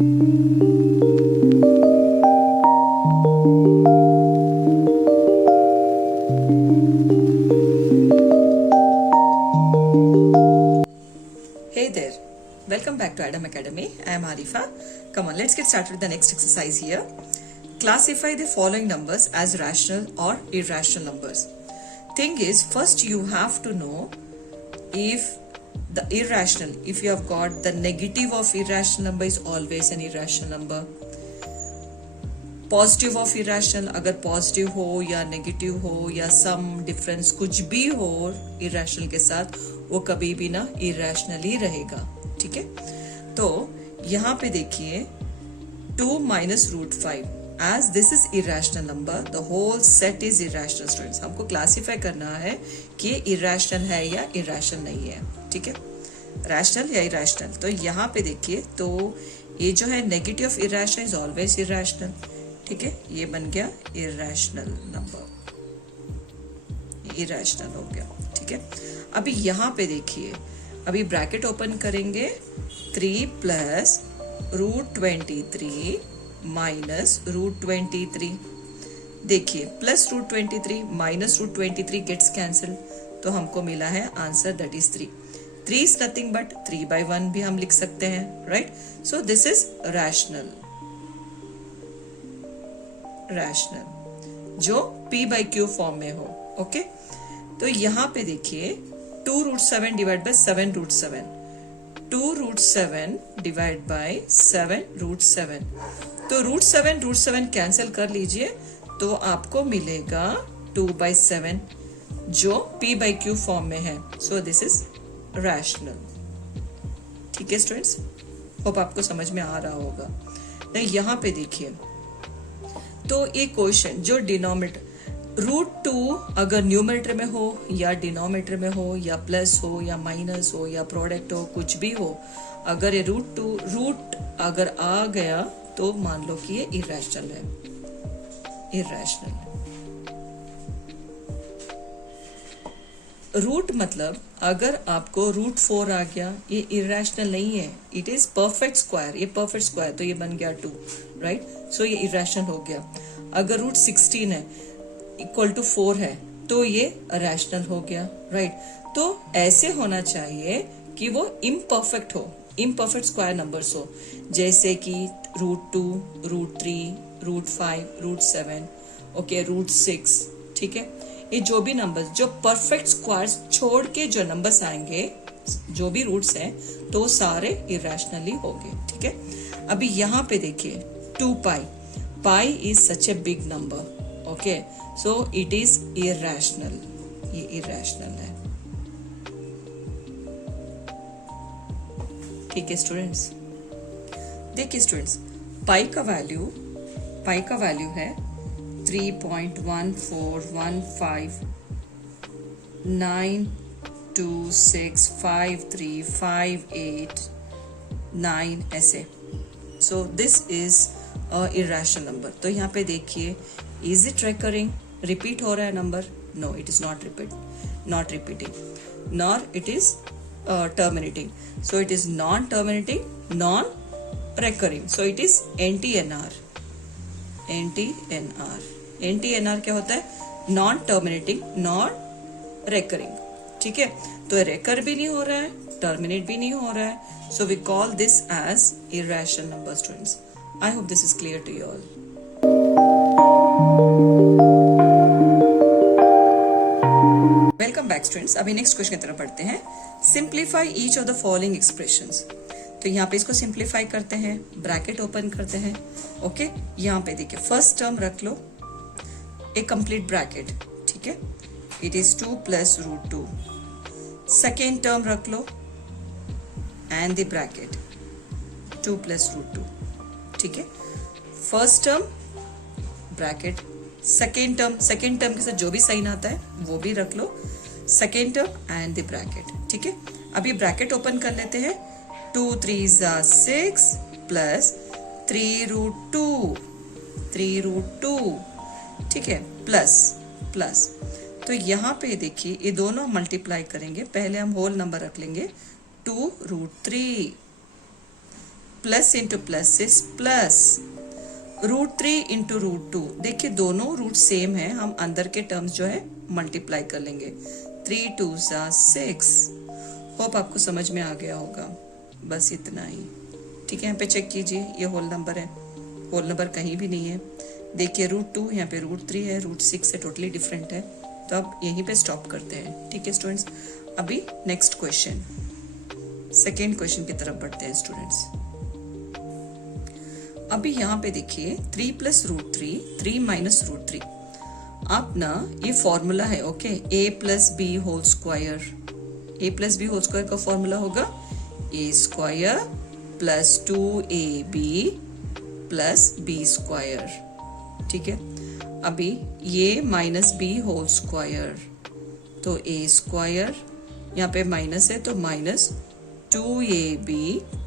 Hey there, welcome back to Adam Academy. I am Arifa. Come on, let's get started with the next exercise here. Classify the following numbers as rational or irrational numbers. Thing is, first you have to know if the irrational, if you have got the negative of irrational number is always an irrational number. Positive of irrational अगर positive हो या negative हो या some difference कुछ भी हो irrational के साथ, वो कभी भी ना इरेशनल ही रहेगा. ठीक है, तो यहाँ पे देखिए 2 minus √5 as this is irrational number, the whole set is irrational. Students, हमको क्लासीफाई करना है कि इरेशनल है या इरेशनल नहीं है. ठीक है, रैशनल या इरेशनल. तो यहाँ पे देखिए, तो ये जो है negative of irrational is always irrational. ठीक है, ये बन गया इरेशनल नंबर, इरेशनल हो गया. ठीक है, अभी यहाँ पे देखिए, अभी ब्रैकेट ओपन करेंगे 3 plus √23 minus √23. देखिए प्लस √23 माइनस √23 गेट्स कैंसिल, तो हमको मिला है answer that is 3. 3 is nothing but 3/1 भी हम लिख सकते हैं, right. So this is rational, rational जो p/q फॉर्म में हो. ओके, तो यहाँ पे देखिए 2√7 डिवाइड बाय 7√7, 2√7 डिवाइड बाय 7√7. तो √7 कैंसिल कर लीजिए, तो आपको मिलेगा 2/7 जो p/q फॉर्म में है. सो दिस इज रैशनल. ठीक है स्टूडेंट्स, होप आपको समझ में आ रहा होगा. नहीं, यहाँ पे देखिए, तो ये क्वेश्चन जो डिनोमिनेटर √2 अगर न्यूमरेटर में हो या डिनोमिनेटर में हो या प्लस हो या माइनस हो या प्रोडक्ट हो, कुछ भी हो, अगर ये रूट अगर आ गया तो मान लो कि ये इरेशनल है. इरेशनल रूट मतलब अगर आपको √4 आ गया, ये इरेशनल नहीं है, इट इज परफेक्ट स्क्वायर. ये परफेक्ट स्क्वायर, तो ये बन गया 2, राइट. सो ये इरेशनल हो गया. अगर √16 है इक्वल टू 4 है, तो ये रैशनल हो गया, राइट. तो ऐसे होना चाहिए कि वो इम्परफेक्ट हो, इम्परफेक्ट स्क्वायर नंबर्स हो, जैसे कि √2, √3, √5, √7, ओके, √6. ठीक है, ये जो भी नंबर्स जो परफेक्ट स्क्वायर्स छोड़ के जो नंबर्स आएंगे, जो भी रूट्स हैं, तो सारे इरेशनली होंगे. ठीक है, अभी यहाँ पे देखिए 2π, pi is such a big number. Okay, so it is irrational, ये इरेशनल है. ठीक है स्टूडेंट्स, देखिए स्टूडेंट्स, पाई का वैल्यू है 3.14159265358 ऐसे. सो दिस इज इरेशनल नंबर. तो यहाँ पे देखिए, इज इट रिकरिंग, रिपीट हो रहा है number? No, it is not repeating, nor it is terminating. So it is non terminating, non recurring. So it is NTNR. NTNR क्या होता है? Non terminating, non recurring. ठीक है, तो रेकर भी नहीं हो रहा है, टर्मिनेट भी नहीं हो रहा है. So we call this as irrational number. Students, I hope this is clear to you all. Welcome back students. अभी नेक्स्ट क्वेश्चन की तरफ बढ़ते हैं. Simplify each of the following expressions. तो यहाँ पे इसको सिंप्लीफाई करते हैं, ब्रैकेट ओपन करते हैं. ओके, यहाँ पे देखिए फर्स्ट टर्म रख लो, एक कंप्लीट ब्रैकेट. ठीक है, it is 2 plus √2. Second term रख लो एंड द ब्रैकेट 2 plus √2. ठीक है, first term bracket, second term के साथ जो भी साइन आता है वो भी रख लो, second term and the bracket. ठीक है, अभी ब्रैकेट ओपन कर लेते हैं. 2 3s are 6 plus 3√2. ठीक है, प्लस. तो यहाँ पे देखिए, ये दोनों मल्टीप्लाई करेंगे. पहले हम होल नंबर रख लेंगे 2√3 plus into plus is plus, √3 into √2, देखिए दोनों रूट सेम है, हम अंदर के टर्म्स जो है मल्टीप्लाई कर लेंगे, 3 2 6। होप आपको समझ में आ गया होगा, बस इतना ही। ठीक है, यहाँ पे चेक कीजिए, ये होल नंबर है, होल नंबर कहीं भी नहीं है। देखिए √2 यहाँ पे √3 है, √6 से टोटली डिफरेंट है, तो अब यहीं पे स्टॉप करते हैं। ठीक है स्टूडेंट्स, अभी नेक्स्ट क्वेश्चन, सेकेंड क्वेश्चन की तरफ बढ़ते हैं स्टूडेंट्स। अभी यहाँ पे देखिए 3 + √3, 3 - √3, आप ना ये फॉर्मूला है, okay, a + b whole square, a + b whole square का फॉर्मूला होगा a² + 2ab + b²। ठीक है, अभी ये -b होल स्क्वायर, तो a², यहाँ पे माइनस है तो -2ab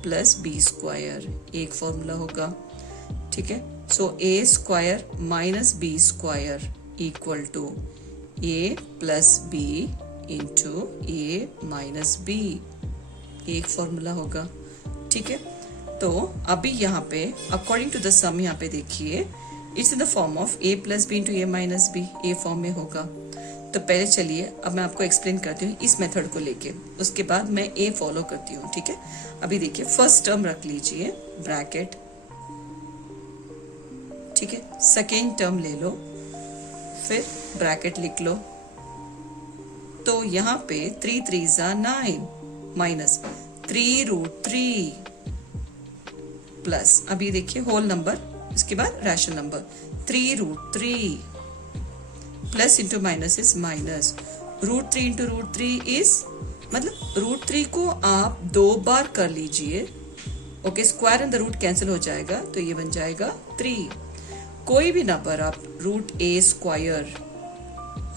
+ b², एक फॉर्मूला होगा। ठीक है, so a² - b² equal to a + b into a - b, एक फॉर्मूला होगा। ठीक है, तो अभी यहाँ पे अकॉर्डिंग टू द सम यहाँ पे देखिए it's in the form of a + b into a - b, A form में होगा। तो पहले चलिए अब मैं आपको एक्सप्लेन करती हूँ इस मेथड को लेके, उसके बाद मैं a फॉलो करती हूँ। ठीक है, अभी देखिए फर्स्ट टर्म रख लीजिए ब्रैकेट, ठीक है, सेकेंड टर्म ले लो, फिर ब्रैकेट लिख लो, तो यहाँ पे 3 3 9 माइनस 3 √3 प्लस, अभी देखिए होल नंबर, इसके बाद rational number 3 √3 plus into minus is minus, √3 into √3 is, मतलब √3 को आप 2 बार कर लीजिए, okay, square and the root cancel हो जाएगा, तो ये बन जाएगा 3। कोई भी नंबर आप √a²,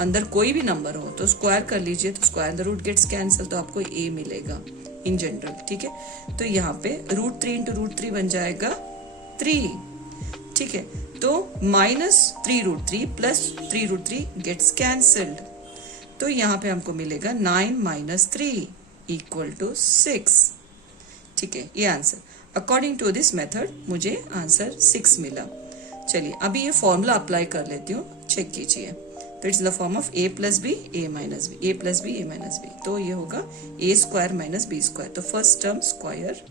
अंदर कोई भी नंबर हो तो स्क्वायर कर लीजिए, तो square and the root gets cancel, तो आपको a मिलेगा इन जनरल। ठीक है, तो यहाँ पे √3 इंटू √3 बन जाएगा 3। ठीक है, तो -3 √3 प्लस 3 √3 गेट्स कैंसल्ड, तो यहाँ पे हमको मिलेगा 9 - 3 इक्वल टू 6। ठीक है, ये answer according to this method मुझे आंसर 6 मिला। चलिए अभी ये फॉर्मूला अप्लाई कर लेती हूँ, चेक कीजिए, तो it's the form of a + b a - b, a + b a - b, तो ये होगा a² - b², तो first term square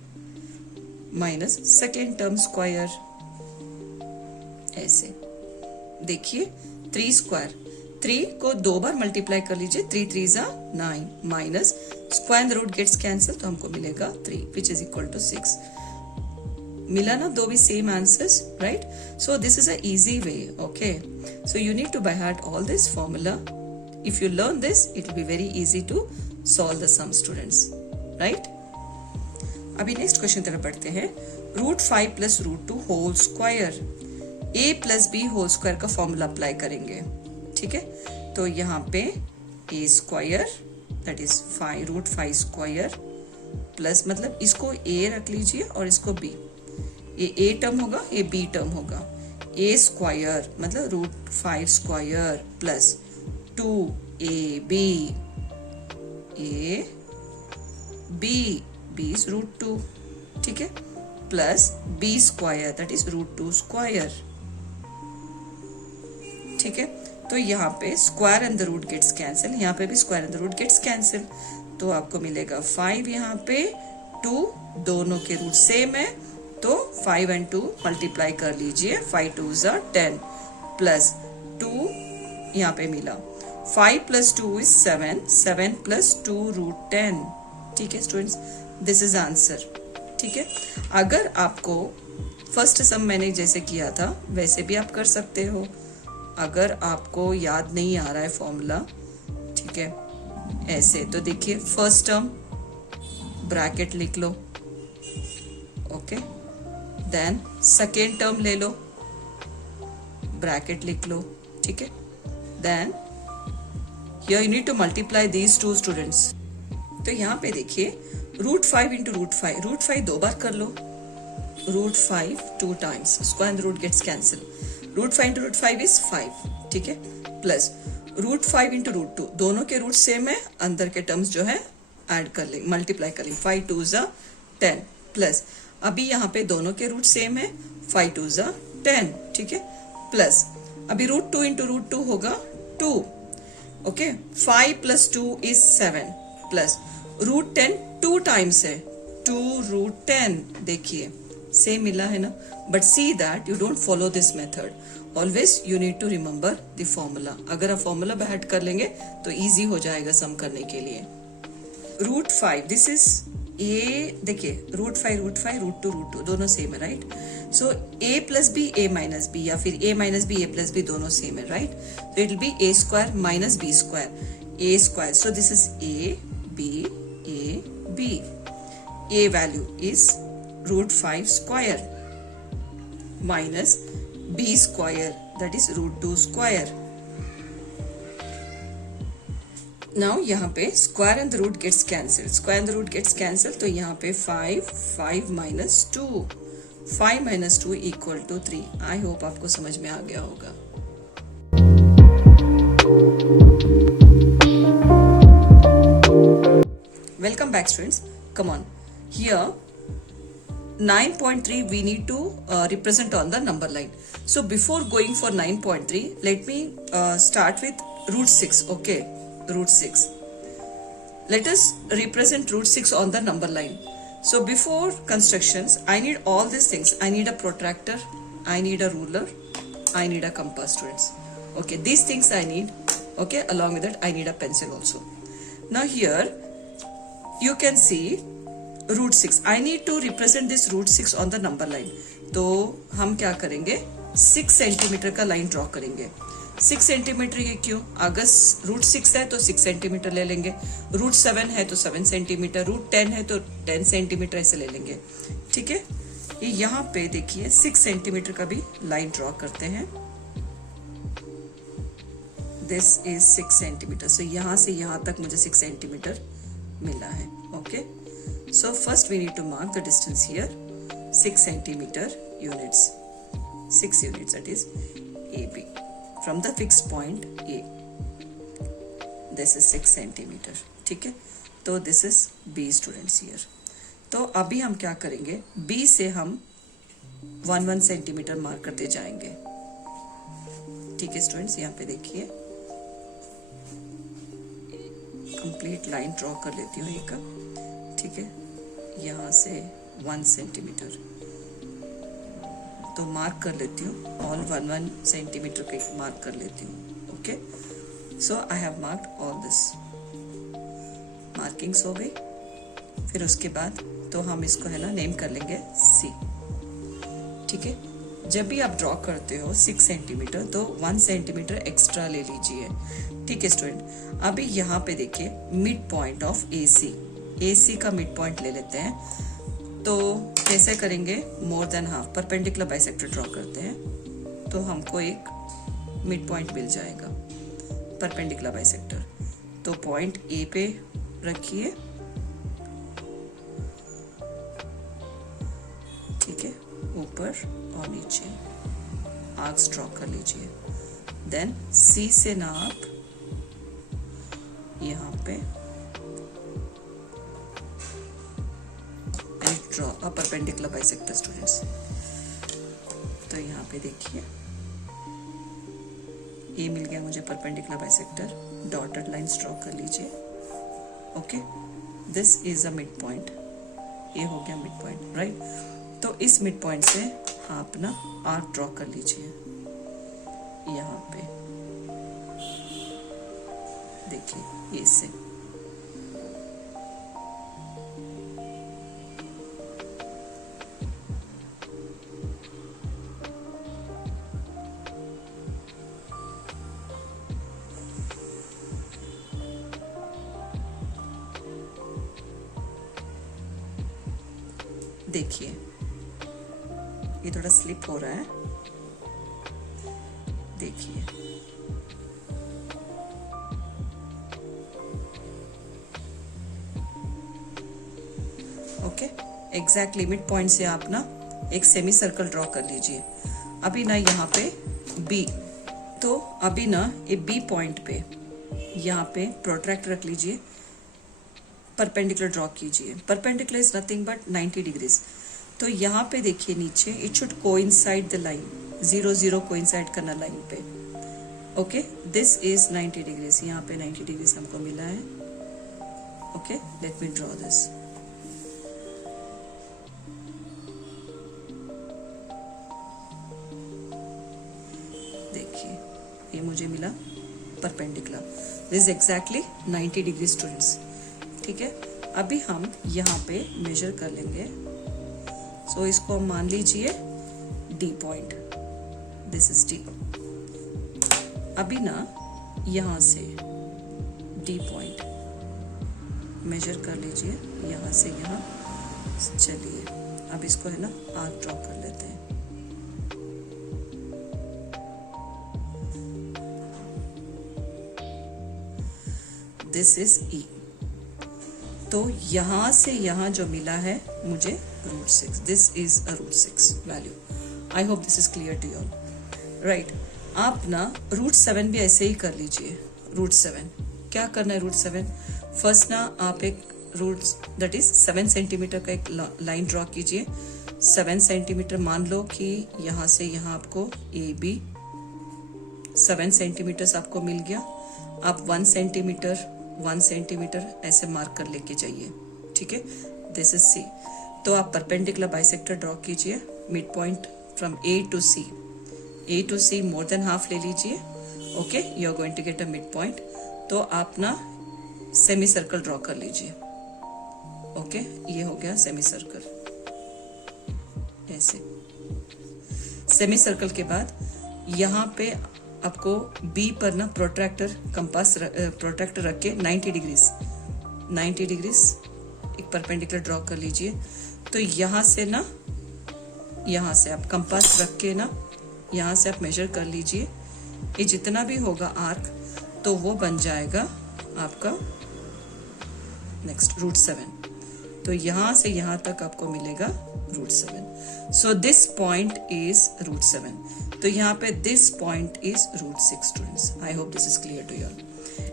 minus second term square, ऐसे देखिए 3², 3 को 2 बार मल्टीप्लाई कर लीजिए, 3 3 9 minus square root gets cancel, तो हमको मिलेगा 3 विच इज इक्वल टू 6। मिला ना, दो भी same answers, right? So this is a easy way, okay? So you need to by heart all this formula. If you learn this, it will be very easy to solve the sum, students, right? अभी next question तरफ बढ़ते हैं। √5 + √2 whole square, a + b whole square का formula apply करेंगे। ठीक है, तो यहाँ पे a² दैट इज 5√5² प्लस, मतलब इसको a रख लीजिए और इसको b, ये a टर्म होगा, ये b टर्म होगा, a² मतलब √5² प्लस 2ab, b is √2, ठीक है, प्लस b² दैट इज √2²। ठीक है, तो यहाँ पे square and the root gets cancel, यहाँ पे भी square and the root gets cancel, तो आपको मिलेगा 5, यहाँ पे 2, दोनों के रूट सेम है, तो 5 and 2 मल्टीप्लाई कर लीजिए, 5 2s are 10 प्लस 2 यहाँ पे मिला, 5 + 2 is 7, 7 + 2 √10। ठीक है स्टूडेंट्स, दिस इज आंसर। ठीक है, अगर आपको फर्स्ट सम मैंने जैसे किया था वैसे भी आप कर सकते हो, अगर आपको याद नहीं आ रहा है फॉर्मूला, ठीक है, ऐसे, तो देखिए फर्स्ट टर्म ब्रैकेट लिख लो, ओके, देन सेकेंड टर्म ले लो, ब्रैकेट लिख लो, ठीक है, then here you need to multiply these two students. तो यहाँ पे देखिए √5 इंटू √5, √5 2 बार कर लो, √5 2 times, square and root gets cancel, √5 into √5 is 5, ठीक है, प्लस √5 इंटू √2, दोनों के रूट सेम है, अंदर के टर्म्स जो है ऐड कर लेंगे, मल्टीप्लाई कर लेंगे, 5 2s are 10 प्लस, अभी यहाँ पे दोनों के रूट सेम है, 5 2 ज़ा 10, ठीक है, प्लस अभी रूट 2 इंटू रूट 2 होगा 2, okay, 5 plus 2 is 7, plus root 10 2 times है, 2 रूट 10, देखिए सेम मिला है ना, but see that you don't follow this method, always you need to remember the formula. अगर आप फॉर्मूला बैठ कर लेंगे तो इजी हो जाएगा सम करने के लिए। रूट 5 दिस इज ए, देखिए रूट 5 रूट 2 दोनों सेम है, right. So A plus B A minus B, या फिर A minus B A plus B दोनों सेम है, राइट। तो it will be A square minus B square, A square, so this is A B, A value is root 5 square minus b square, that is root 2 square. Now यहाँ पे square and the root gets cancelled, square and the root gets cancelled, तो यहाँ पे 5 minus 2, 5 minus 2 equal to 3. I hope आपको समझ में आ गया होगा। Welcome back students, come on, here 9.3 we need to represent on the number line. So before going for 9.3, let me start with root 6, okay, root 6. Let us represent root 6 on the number line. So before constructions, I need all these things. I need a protractor, I need a ruler, I need a compass, students. Okay, these things I need, okay, along with that I need a pencil also. Now here you can see root 6, I need to represent this root 6 on the number line. तो हम क्या करेंगे, 6 centimetre का line draw करेंगे। 6 centimetre ये क्यों, अगर root 6 है तो 6 सेंटीमीटर ले लेंगे, रूट 7 है तो 7 सेंटीमीटर, रूट 10 है तो 10 सेंटीमीटर ऐसे ले लेंगे, ठीक है। ये यहाँ पे देखिए 6 सेंटीमीटर का भी लाइन ड्रॉ करते हैं। दिस इज 6 सेंटीमीटर, सो यहाँ से यहाँ तक मुझे 6 सेंटीमीटर मिला है, okay. So first we need to mark the distance here, 6 centimeter units, 6 units, that is AB, from the fixed point A, this is 6 centimeter, ठीक है। तो this is B students here। तो अभी हम क्या करेंगे, B से हम 1 सेंटीमीटर मार्क करते जाएंगे, ठीक है स्टूडेंट्स। यहाँ पे देखिए कंप्लीट लाइन ड्रॉ कर लेती हूँ एक, ठीक है, यहाँ से 1 सेंटीमीटर तो मार्क कर लेती हूँ, ऑल 1 सेंटीमीटर के मार्क कर लेती हूँ, okay. So I have marked all this, markings हो गई। फिर उसके बाद तो हम इसको है ना नेम कर लेंगे C, ठीक है। जब भी आप ड्रॉ करते हो 6 सेंटीमीटर तो 1 सेंटीमीटर एक्स्ट्रा ले लीजिए, ठीक है स्टूडेंट। अभी यहाँ पे देखिए मिड पॉइंट ऑफ AC का मिड पॉइंट ले लेते हैं। तो कैसे करेंगे, मोर than half perpendicular bisector draw करते हैं तो हमको एक मिड पॉइंट मिल जाएगा परपेंडिकुलर बाइसेक्टर। तो पॉइंट A पे रखिए, ठीक है, ऊपर और नीचे आर्क्स ड्रॉ कर लीजिए। देन C से नाप यहाँ पे draw a perpendicular bisector students। तो यहाँ पे देखिए ये मिल गया मुझे perpendicular bisector, dotted lines draw कर लीजिए, okay. This is a mid point, ये हो गया मिड पॉइंट, राइट। तो इस मिड पॉइंट से आप ना आर्क ड्रॉ कर लीजिए यहाँ पे, देखिए ये से देखिए ये थोड़ा स्लिप हो रहा है, देखिए ओके। एग्जैक्टली मिड पॉइंट से आप ना एक सेमी सर्कल ड्रॉ कर लीजिए। अभी ना यहाँ पे B, तो अभी ना ये B पॉइंट पे यहाँ पे प्रोट्रैक्टर रख लीजिए, परपेंडिकुलर ड्रॉ कीजिए। Perpendicular is nothing but 90 degrees. तो यहाँ पे देखिए नीचे it should coincide the line, 0 0 coincide करना लाइन पे। ओके, दिस इज 90 डिग्रीज, यहाँ पे 90 डिग्रीज हमको मिला है। Okay, let me draw this. देखिए ये मुझे मिला perpendicular, this is exactly 90 degree students. ठीक है, अभी हम यहाँ पे मेजर कर लेंगे। सो इसको हम मान लीजिए D point, this is D. अभी ना यहाँ से डी पॉइंट मेजर कर लीजिए, यहाँ से यहाँ। चलिए अब इसको है ना आर्क ड्रॉ कर लेते हैं। This is E. तो यहां से यहां जो मिला है मुझे √6, this is a √6 value. I hope this is clear to you all, right. आप ना √7 भी ऐसे ही कर लीजिए। √7 क्या करना है? √7 फर्स्ट ना आप एक दैट इज 7 सेंटीमीटर का एक लाइन ड्रॉ कीजिए। 7 सेंटीमीटर मान लो कि यहाँ से यहाँ आपको ए बी 7 सेंटीमीटर आपको मिल गया। आप 1 सेंटीमीटर ऐसे मार्क कर लेके जाइए। ठीक है, दिस इज सी। तो आप परपेंडिकुलर बाइसेक्टर ड्रॉ कीजिए, mid point from A to C more than half ले लीजिए। Okay, you are going to get a mid point. तो आप ना सेमी सर्कल ड्रॉ कर लीजिए। ओके, ये हो गया सेमी सर्कल। ऐसे सेमी सर्कल के बाद यहाँ पे आपको बी पर ना प्रोट्रैक्टर रख के 90 डिग्रीज एक परपेंडिकुलर ड्रॉ कर लीजिए। तो यहाँ से ना, यहाँ से आप कंपास रख के ना, यहाँ से आप मेजर कर लीजिए। ये जितना भी होगा आर्क तो वो बन जाएगा आपका नेक्स्ट √7। तो यहाँ से यहाँ तक आपको मिलेगा √7। So this point is √7। तो यहाँ पे this point is √6 students. I hope this is clear to you all.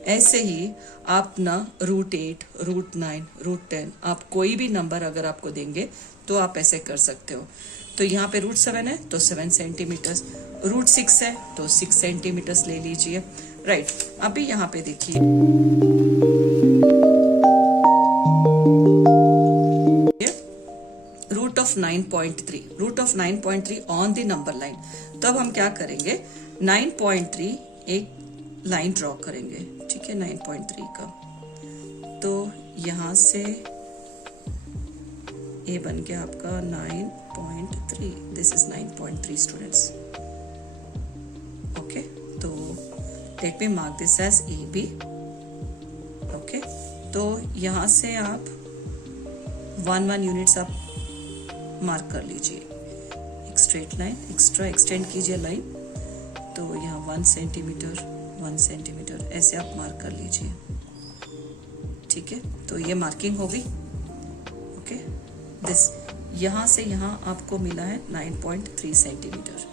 ऐसे ही आप ना √8, √9, √10 आप कोई भी नंबर अगर आपको देंगे तो आप ऐसे कर सकते हो। तो यहाँ पे √7 है तो 7 सेंटीमीटर, √6 है तो 6 सेंटीमीटर ले लीजिए, राइट। अभी यहाँ पे देखिए root of 9.3 on the number line. तो अब हम क्या करेंगे, 9.3 एक लाइन ड्रॉ करेंगे। ठीक है, 9.3 का। तो यहां से ये बन गया आपका 9.3, दिस इज 9.3 स्टूडेंट्स। ओके, तो let me mark this as A B. Okay, तो यहां से आप 1 यूनिट्स आप मार्क कर लीजिए। एक स्ट्रेट लाइन एक्स्ट्रा एक्सटेंड कीजिए लाइन। तो यहाँ 1 सेंटीमीटर ऐसे आप मार्क कर लीजिए। ठीक है, तो ये मार्किंग होगी। ओके, दिस यहाँ से यहाँ आपको मिला है 9.3 सेंटीमीटर,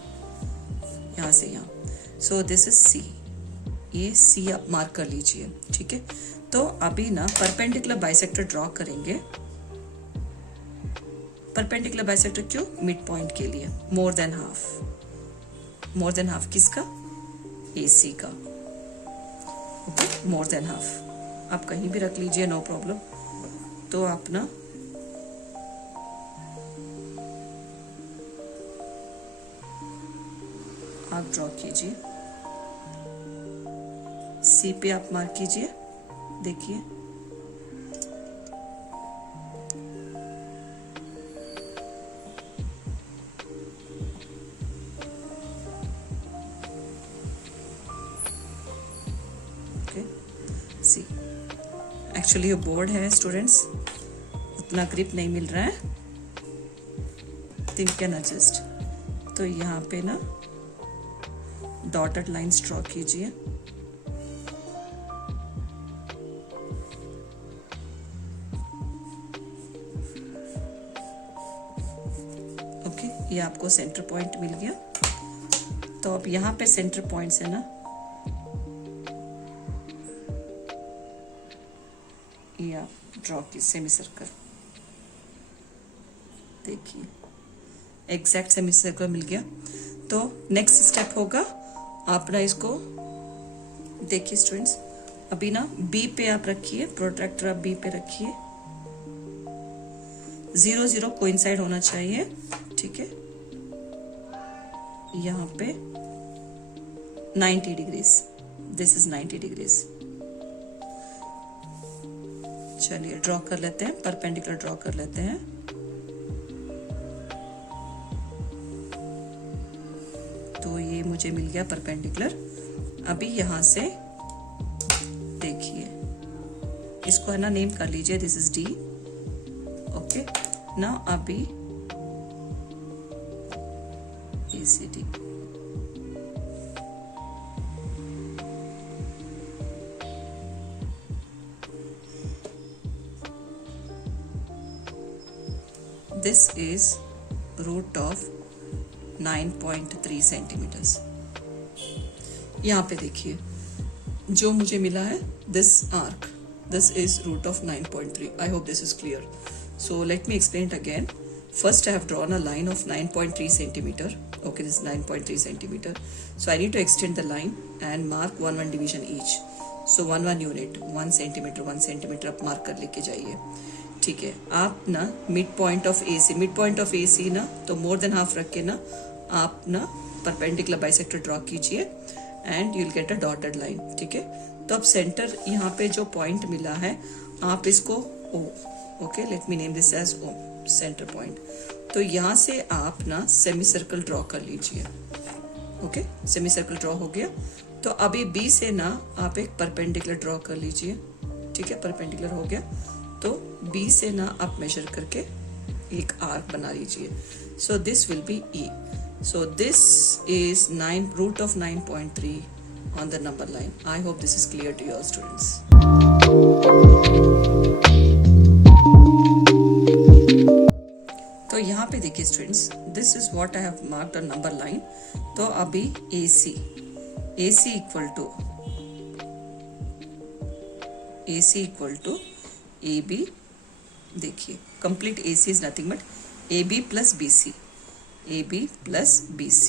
यहाँ से यहाँ। So this is C. ये सी आप मार्क कर लीजिए। ठीक है, तो अभी ना परपेंडिकुलर बाइसेक्टर ड्रॉ करेंगे। परपेंडिकुलर बाइसेक्टर क्यों? मिड पॉइंट के लिए, मोर देन हाफ किसका? AC का। ओके, मोर देन हाफ आप कहीं भी रख लीजिए, नो प्रॉब्लम। तो आप ना आप ड्रॉ कीजिए, C पे आप मार्क कीजिए। देखिए सी। एक्चुअली ये बोर्ड है स्टूडेंट्स, उतना ग्रिप नहीं मिल रहा है, थिंक कैन एडजस्ट। तो यहाँ पे ना डॉटेड लाइंस ड्रॉ कीजिए। ओके, ये आपको सेंटर पॉइंट मिल गया। तो अब यहाँ पे सेंटर पॉइंट से ना ये आप ड्रॉ की सेमी सर्कल। देखिए एग्जैक्ट सेमी सर्कल मिल गया। तो नेक्स्ट स्टेप होगा आप ना इसको देखिए स्टूडेंट्स, अभी ना बी पे आप रखिए, प्रोट्रैक्टर आप बी पे रखिए, 0 0 कोइंसाइड होना चाहिए, ठीक है। यहाँ पे 90 डिग्रीज, दिस इज 90 डिग्रीज। चलिए ड्रॉ कर लेते हैं, परपेंडिकुलर ड्रॉ कर लेते हैं। तो ये मुझे मिल गया परपेंडिकुलर। अभी यहां से देखिए, इसको है ना नेम कर लीजिए, दिस इज डी, ओके। ना अभी ACD, this is root of 9.3 centimetres. यहाँ पे देखिए जो मुझे मिला है, this arc, this is root of 9.3. I hope this is clear. So let me explain it again. First I have drawn a line of 9.3 centimeter. Okay, this is 9.3 centimeter. So I need to extend the line and mark 1 division each. So 1 unit, 1 centimeter आप mark कर लेके जाइए, ठीक है। आप ना mid point of AC ना तो मोर देन हाफ रख के ना आप ना परपेंडिकुलर बाइसेक्टर ड्रॉ कीजिए and you will get a dotted line, ठीक है। तो अब सेंटर यहाँ पे जो पॉइंट मिला है आप इसको O, okay, let me name this as O, centre point. तो यहाँ से आप ना सेमी सर्कल ड्रॉ कर लीजिए, ओके। सेमी सर्कल ड्रॉ हो गया। तो अभी B से ना आप एक परपेंडिकुलर ड्रॉ कर लीजिए, ठीक है, परपेंडिकुलर हो गया। तो B से ना आप मेजर करके एक आर्क बना लीजिए। So this will be E. So this is root of 9.3 on the number line. I hope this is clear to your students. तो यहाँ पे देखिए students, this is what I have marked on number line. तो अभी AC equal to AB, देखिए complete AC is nothing but AB plus BC,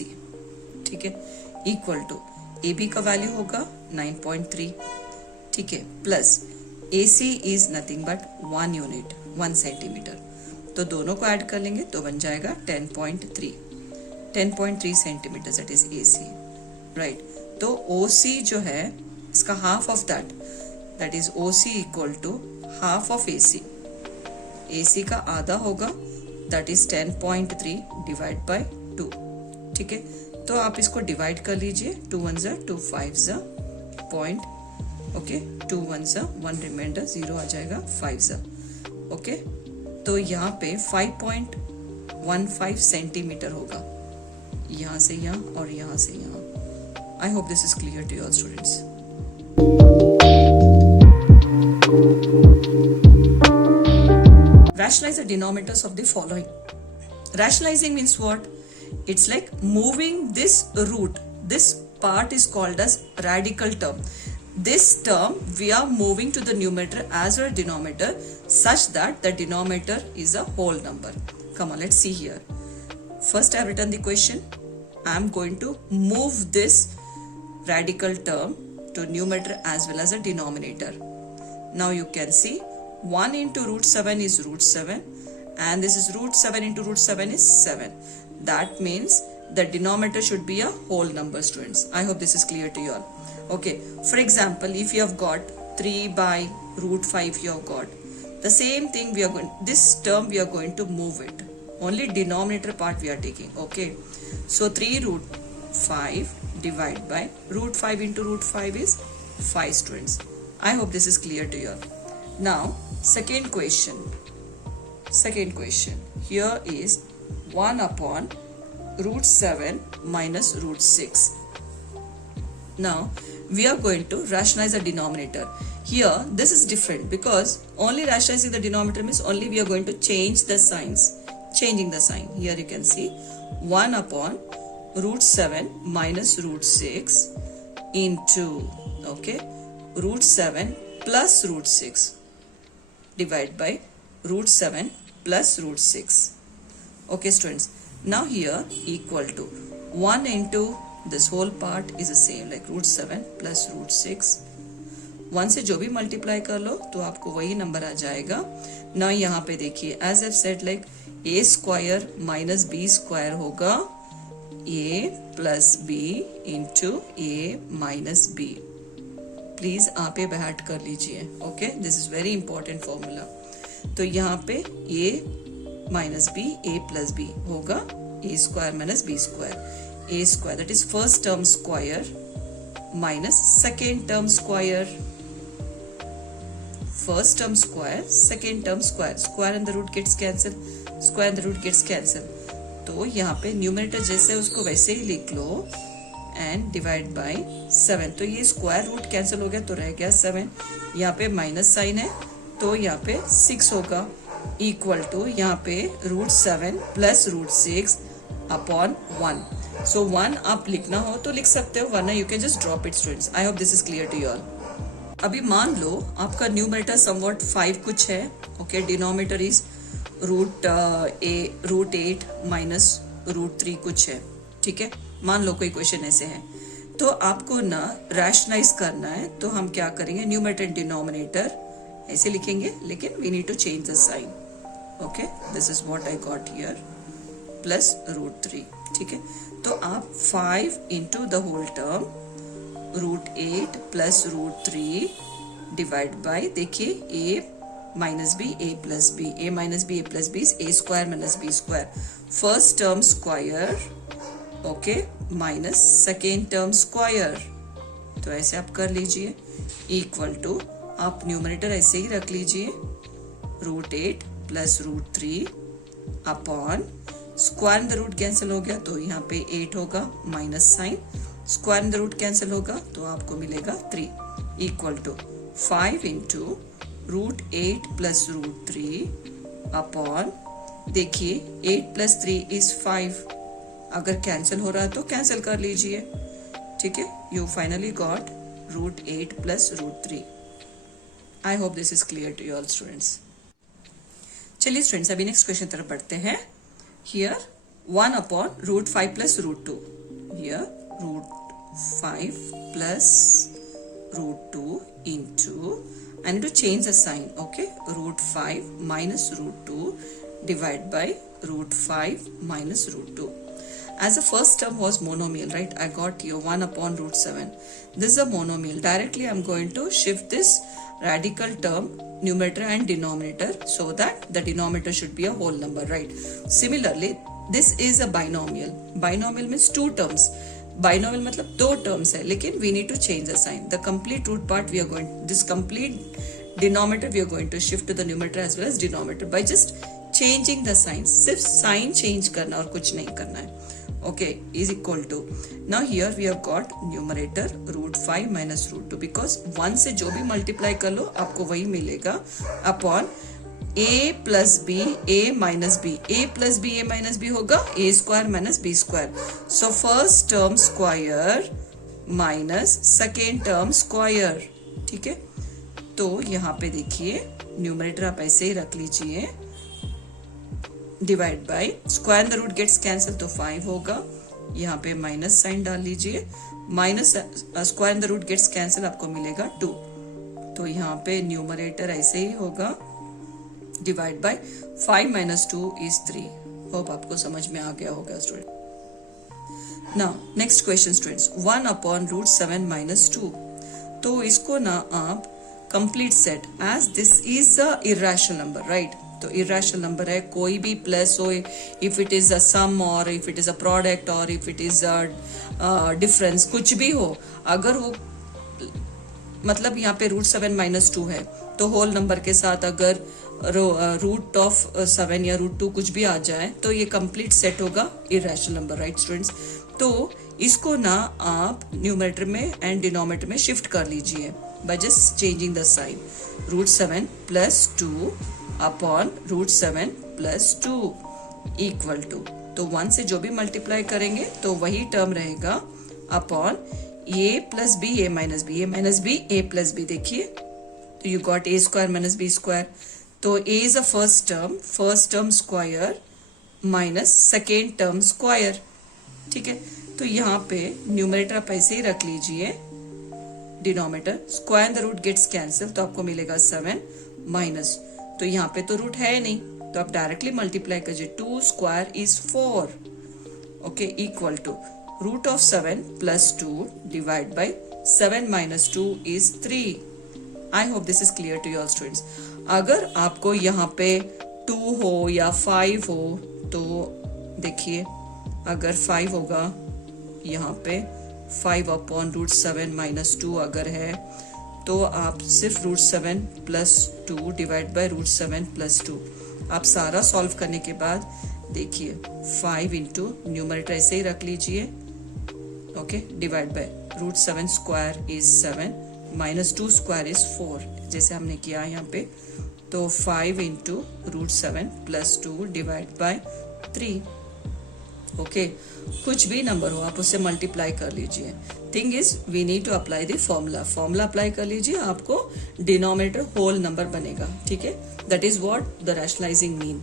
ठीक है, equal to AB का वैल्यू होगा 9.3, ठीक है, plus AC is nothing but 1 unit, 1 centimetre. तो दोनों को ऐड कर लेंगे तो बन जाएगा 10.3 centimetre, that is AC, right. तो OC जो है इसका half of that is OC equal to half of AC का आधा होगा, दैट इज 10.3 डिवाइड बाय 2, ठीक है। तो आप इसको डिवाइड कर लीजिए, 2 1 2 5 पॉइंट, ओके, 2 1 1 रिमाइंडर 0 आ जाएगा, 5 ओके। तो यहाँ पे 5.15 सेंटीमीटर होगा, यहाँ से यहाँ और यहाँ से यहाँ। I hope this is clear to your students. Rationalize the denominators of the following. Rationalizing means what? It's like moving this root. This part is called as radical term. This term we are moving to the numerator as well as denominator such that the denominator is a whole number. Come on, let's see here. First I have written the question. I am going to move this radical term to numerator as well as a denominator. Now you can see 1 into root 7 is root 7 and this is root 7 into root 7 is 7. That means the denominator should be a whole number, students. I hope this is clear to you all. Okay, for example, if you have got 3 by root 5, you have got the same thing. We are going, this term we are going to move it, only denominator part we are taking, okay. So 3 root 5 divided by root 5 into root 5 is 5, students. I hope this is clear to you all. Now second question here is 1 upon root 7 minus root 6. Now we are going to rationalize the denominator. Here this is different because only rationalizing the denominator means only we are going to change the signs, changing the sign. Here you can see 1 upon root 7 minus root 6 into, okay, root 7 plus root 6 divided by root 7 plus root 6. Okay students, Now here equal to 1 into this whole part is the same like root 7 plus root 6. 1 से जो भी multiply कर लो तो आपको वही number आ जाएगा ना। यहाँ पे देखिए as if set like a square minus B square होगा a plus b into a minus b. Please आप ये बैठ कर लीजिए, okay, this is very important formula. तो यहाँ पे a minus B A plus b होगा a square minus B square, A square that is first term square minus second term square, first term square, second term square, square and the root gets cancel, square and the root gets cancel। तो यहाँ पे numerator जैसे उसको वैसे ही लिख लो and divide by 7। तो ये square root cancel हो गया तो रह गया 7। यहाँ पे माइनस साइन है तो यहाँ पे 6 होगा इक्वल टू यहाँ पे root 7 plus root 6 upon 1। So 1 आप लिखना हो तो लिख सकते हो, वरना you can just drop it students. I hope this is clear to you all. अभी मान लो आपका न्यूमरेटर समवॉट 5 कुछ है, okay, denominator is root 8 minus root 3 कुछ है, ठीक है। मान लो कोई क्वेश्चन ऐसे है तो आपको ना रैशनलाइज करना है, तो हम क्या करेंगे, न्यूमरेटर डिनोमिनेटर ऐसे लिखेंगे लेकिन we need to change the sign, okay, this is what I got here plus root 3, ठीक है। तो आप 5 into the whole term root 8 plus root 3 divide by, देखिए a minus B A plus B, A minus B A plus B A square minus B square, first term square, okay, minus second term square. तो ऐसे आप कर लीजिए equal to, आप numerator ऐसे ही रख लीजिए root 8 plus root 3 upon square the root cancel हो गया तो यहाँ पे 8 होगा minus sign, square the root cancel होगा तो आपको मिलेगा 3 equal to 5 into root 8 plus root 3 upon, देखिए 8 प्लस 3 इज 5, अगर कैंसिल हो रहा है तो कैंसिल कर लीजिए, ठीक है। You finally got root 8 plus root 3। I hope this is clear to you all students. चलिए स्टूडेंट्स अभी नेक्स्ट क्वेश्चन तरफ बढ़ते हैं। Here 1 upon root 5 plus root 2, here root 5 plus root 2 into, I need to change the sign, okay, root 5 minus root 2 divided by root 5 minus root 2. As the first term was monomial, right, I got here 1 upon root 7. This is a monomial. Directly I am going to shift this radical term numerator and denominator so that the denominator should be a whole number, right. Similarly this is a binomial. Binomial means two terms. Binomial मतलब 2 terms है, लेकिन we need to change the sign. The complete root part we are going, this complete denominator we are going to shift to the numerator as well as denominator by just changing the sign. सिर्फ sign change करना और कुछ नहीं करना है, okay, is equal to, now here we have got numerator root 5 minus root 2, because 1 से जो भी मल्टीप्लाई कर लो आपको वही मिलेगा upon a plus B A minus B, A plus B A minus b होगा a square minus B square. So first term square minus second term square, ठीक है। तो यहाँ पे देखिए न्यूमरेटर आप ऐसे ही रख लीजिए divide by square the root gets cancel तो 5 होगा, यहाँ पे माइनस साइन डाल लीजिए, minus square the root gets cancel आपको मिलेगा 2, तो यहाँ पे न्यूमरेटर ऐसे ही होगा divide by 5 minus 2 is 3। Hope आपको समझ में आ गया होगा student. Now next question students, 1 upon root 7 minus 2। तो इसको ना आप complete set, as this is a irrational number, right. तो इरेशनल नंबर है, कोई भी प्लस हो, if it is a sum और if it is a product और if it is a difference, कुछ भी हो, अगर वो मतलब यहाँ पे रूट 7 माइनस 2 है तो होल नंबर के साथ अगर रूट ऑफ 7 या रूट 2 कुछ भी आ जाए तो ये कंप्लीट सेट होगा इरेशनल नंबर, राइट स्टूडेंट्स। तो इसको ना आप न्यूमरेटर में एंड डिनोमिनेटर में शिफ्ट कर लीजिए by just changing the sign, root 7 plus 2 upon root 7 plus 2 equal to, तो 1 से जो भी मल्टीप्लाई करेंगे तो वही टर्म रहेगा upon a plus B A minus B, A minus B A plus b, देखिए तो you got a square minus B square. तो a is a first term square minus second term square. ठीक है, तो यहाँ पे numerator आप ऐसे ही रख लीजिए, denominator square the root gets cancel, तो आपको मिलेगा 7 माइनस, तो यहाँ पे तो रूट है नहीं तो आप डायरेक्टली मल्टीप्लाई कीजिए, 2 square is 4, okay, equal to root of 7 plus 2 divide by 7 minus 2 is 3। I hope this is clear to your students. अगर आपको यहाँ पे 2 हो या 5 हो तो देखिए, अगर 5 होगा यहाँ पे 5 अपॉन रूट 7 माइनस 2 अगर है तो आप सिर्फ root 7 plus 2 divide by root 7 plus 2, आप सारा सॉल्व करने के बाद देखिए 5 इंटू न्यूमरेटर ऐसे ही रख लीजिए, okay, divide by root 7 square is 7 minus 2 square is 4, जैसे हमने किया यहाँ पे, तो 5 into root 7 plus 2 divide by 3, okay, कुछ भी नंबर हो आप उससे मल्टीप्लाई कर लीजिए। Thing is we need to apply the formula apply कर लीजिए, आपको डिनोमिनेटर होल नंबर बनेगा। ठीक है, that is what the rationalising mean.